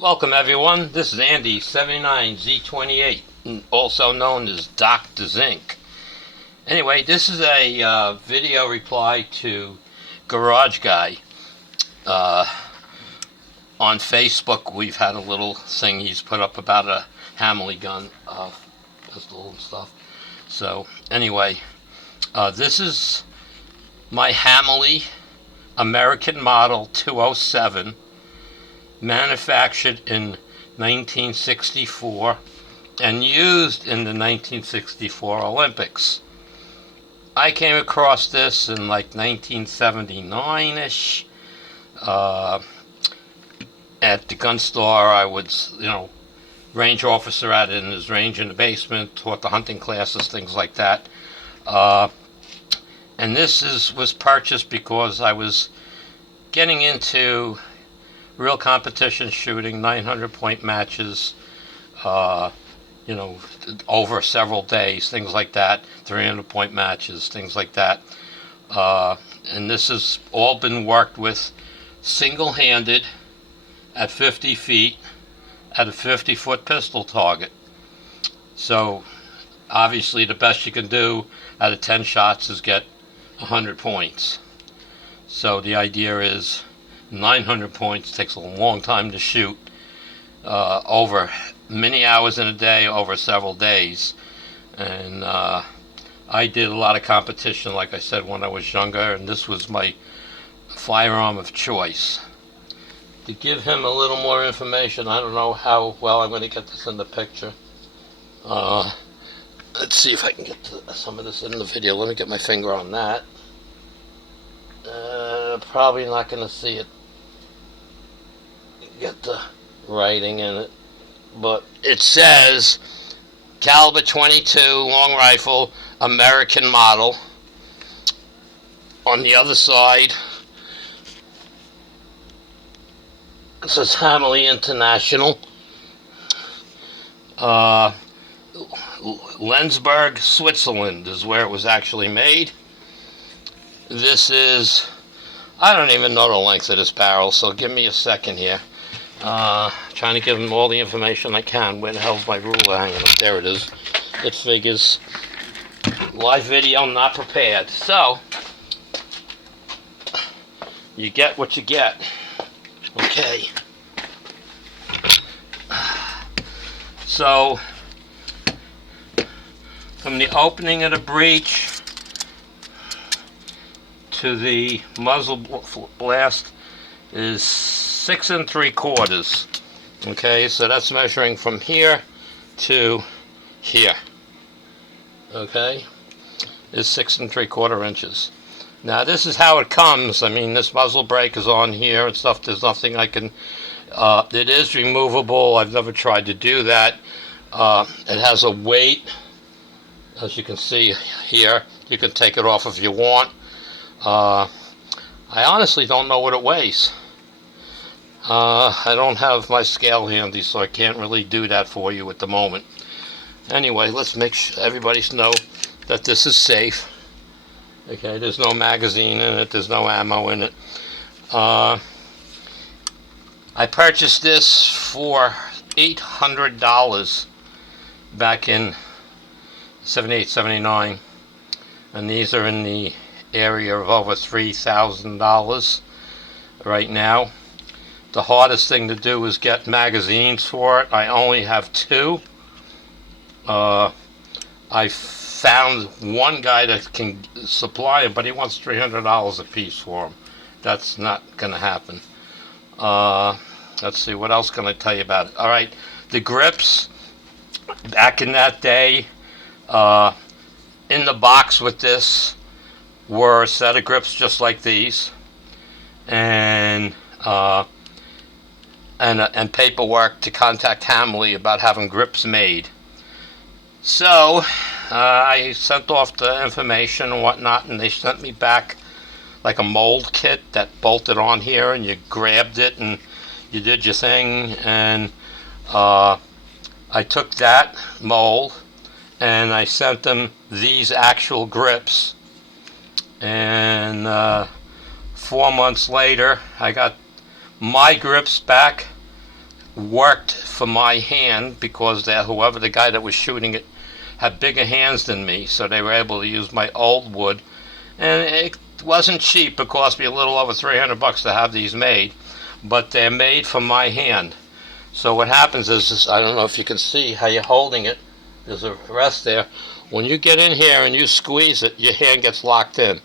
Welcome everyone, this is Andy 79Z28, also known as Dr. Zinc. Anyway, this is a video reply to Garage Guy. On Facebook we've had a little thing he's put up about a Hammerli gun, pistol and stuff. So anyway, this is my Hammerli American Model 207, manufactured in 1964 and used in the 1964 Olympics. I came across this in like 1979-ish. At the gun store, I was, range officer at it in his range in the basement, taught the hunting classes, things like that. And this was purchased because I was getting into real competition shooting, 900-point matches, over several days, things like that, 300-point matches, things like that. And this has all been worked with single-handed at 50 feet at a 50-foot pistol target. So obviously the best you can do out of 10 shots is get 100 points. So the idea is 900 points takes a long time to shoot, over many hours in a day, over several days. And I did a lot of competition, like I said, when I was younger, and this was my firearm of choice. To give him a little more information, I don't know how well I'm going to get this in the picture. Let's see if I can get some of this in the video. Let me get my finger on that. Probably not going to see it. Get the writing in it. But it says caliber 22 long rifle, American model. On the other side, it says Hammerli International. Lenzburg, Switzerland is where it was actually made. This is, I don't even know the length of this barrel, so give me a second here. Trying to give them all the information I can. Where the hell's my ruler hanging up? There it is. It figures. Live video, not prepared. So, you get what you get. Okay. So, from the opening of the breech to the muzzle blast is 6 3/4. Okay, so that's measuring from here to here. Okay, is 6 3/4 inches. Now this is how it comes. I mean, this muzzle brake is on here and stuff. There's nothing I can. It is removable. I've never tried to do that. It has a weight, as you can see here. You can take it off if you want. I honestly don't know what it weighs. I don't have my scale handy, so I can't really do that for you at the moment. Anyway, let's make sure everybody knows that this is safe. Okay, there's no magazine in it, there's no ammo in it. I purchased this for $800 back in 78, 79, and these are in the area of over $3,000 right now. The hardest thing to do is get magazines for it. I only have 2. I found one guy that can supply them, but he wants $300 a piece for them. That's not going to happen. Let's see, what else can I tell you about it? All right, the grips, back in that day, in the box with this were a set of grips just like these, and paperwork to contact Hammerli about having grips made. So I sent off the information and whatnot, and they sent me back like a mold kit that bolted on here, and you grabbed it and you did your thing. And I took that mold and I sent them these actual grips, and 4 months later I got my grips back worked for my hand because whoever the guy that was shooting it had bigger hands than me, so they were able to use my old wood. And it wasn't cheap. It cost me a little over $300 to have these made, but they're made for my hand. So what happens is, I don't know if you can see how you're holding it. There's a rest there. When you get in here and you squeeze it, your hand gets locked in.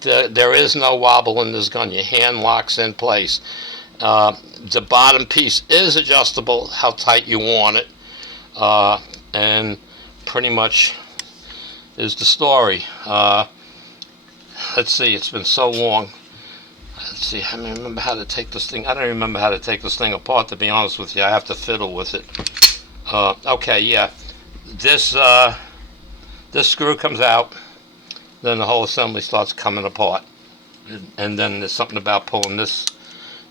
There is no wobble in this gun. Your hand locks in place. The bottom piece is adjustable how tight you want it, and pretty much is the story. Let's see, it's been so long. Let's see, I don't remember how to take this thing. I don't remember how to take this thing apart, to be honest with you. I have to fiddle with it. Okay, yeah. This screw comes out, then the whole assembly starts coming apart. And then there's something about pulling this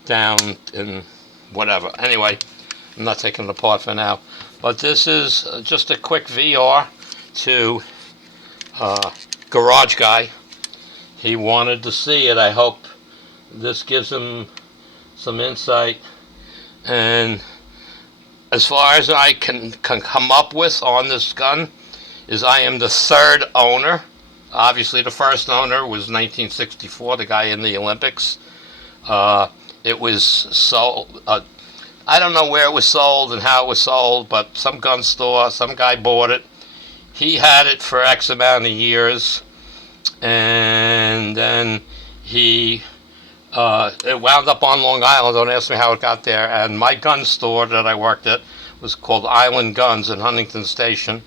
down and whatever. Anyway, I'm not taking it apart for now. But this is just a quick VR to Garage Guy. He wanted to see it. I hope this gives him some insight. And as far as I can come up with on this gun is I am the third owner. Obviously the first owner was 1964, the guy in the Olympics. It was sold, I don't know where it was sold and how it was sold, but some gun store, some guy bought it. He had it for X amount of years, and then it wound up on Long Island. Don't ask me how it got there. And my gun store that I worked at was called Island Guns in Huntington Station.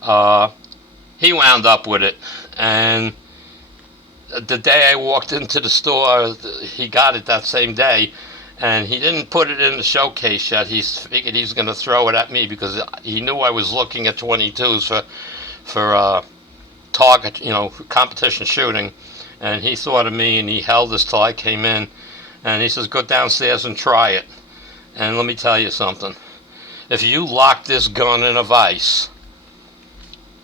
He wound up with it, and the day I walked into the store, he got it that same day, and he didn't put it in the showcase yet. He figured he's going to throw it at me because he knew I was looking at 22s for target, competition shooting, and he thought of me, and he held this till I came in, and he says, go downstairs and try it. And let me tell you something. If you lock this gun in a vise,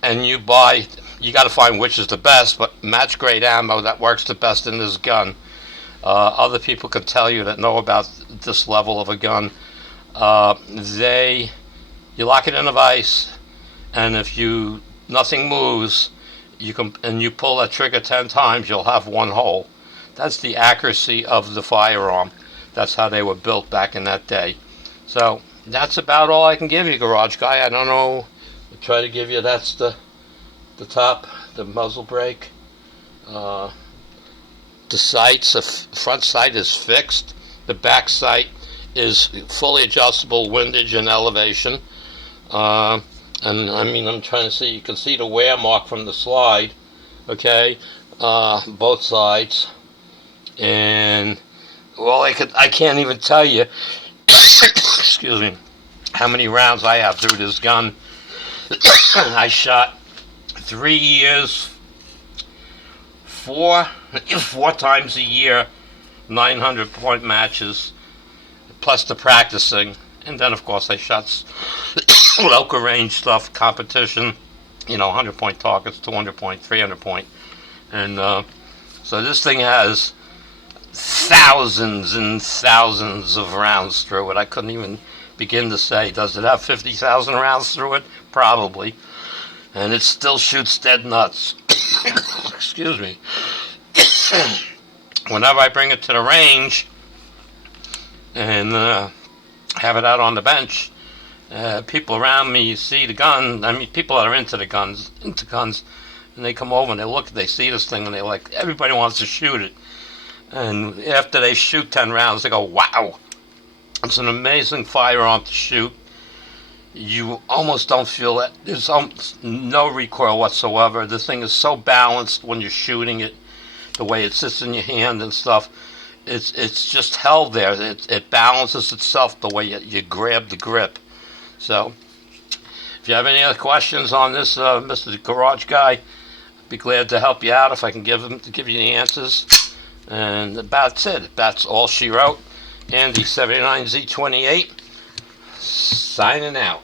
and you got to find which is the best, but match grade ammo that works the best in this gun. Other people can tell you that know about this level of a gun. You lock it in a vise, and if nothing moves, you pull that trigger 10 times, you'll have one hole. That's the accuracy of the firearm. That's how they were built back in that day. So that's about all I can give you, Garage Guy. I don't know. I'll try to give you, that's the top, the muzzle brake. The sights, the front sight is fixed. The back sight is fully adjustable windage and elevation. And I'm trying to see, you can see the wear mark from the slide, okay, both sides. And well, I can't even tell you, excuse me, how many rounds I have through this gun. I shot 3 years, four times a year, 900-point matches, plus the practicing. And then, of course, I shot local range stuff, competition, 100-point targets, 200-point, 300-point. And so this thing has thousands and thousands of rounds through it. I couldn't even begin to say, does it have 50,000 rounds through it? Probably. And it still shoots dead nuts. Excuse me. Whenever I bring it to the range and have it out on the bench, people around me see the gun. People that are into guns, and they come over and they see this thing, and they're like, everybody wants to shoot it. And after they shoot 10 rounds, they go, wow. It's an amazing firearm to shoot. You almost don't feel it. There's no recoil whatsoever. The thing is so balanced when you're shooting it, the way it sits in your hand and stuff. It's just held there. It balances itself the way you grab the grip. So, if you have any other questions on this, Mr. Garage Guy, I'd be glad to help you out if I can give you the answers. And that's it. That's all she wrote. Andy 79Z28 signing out.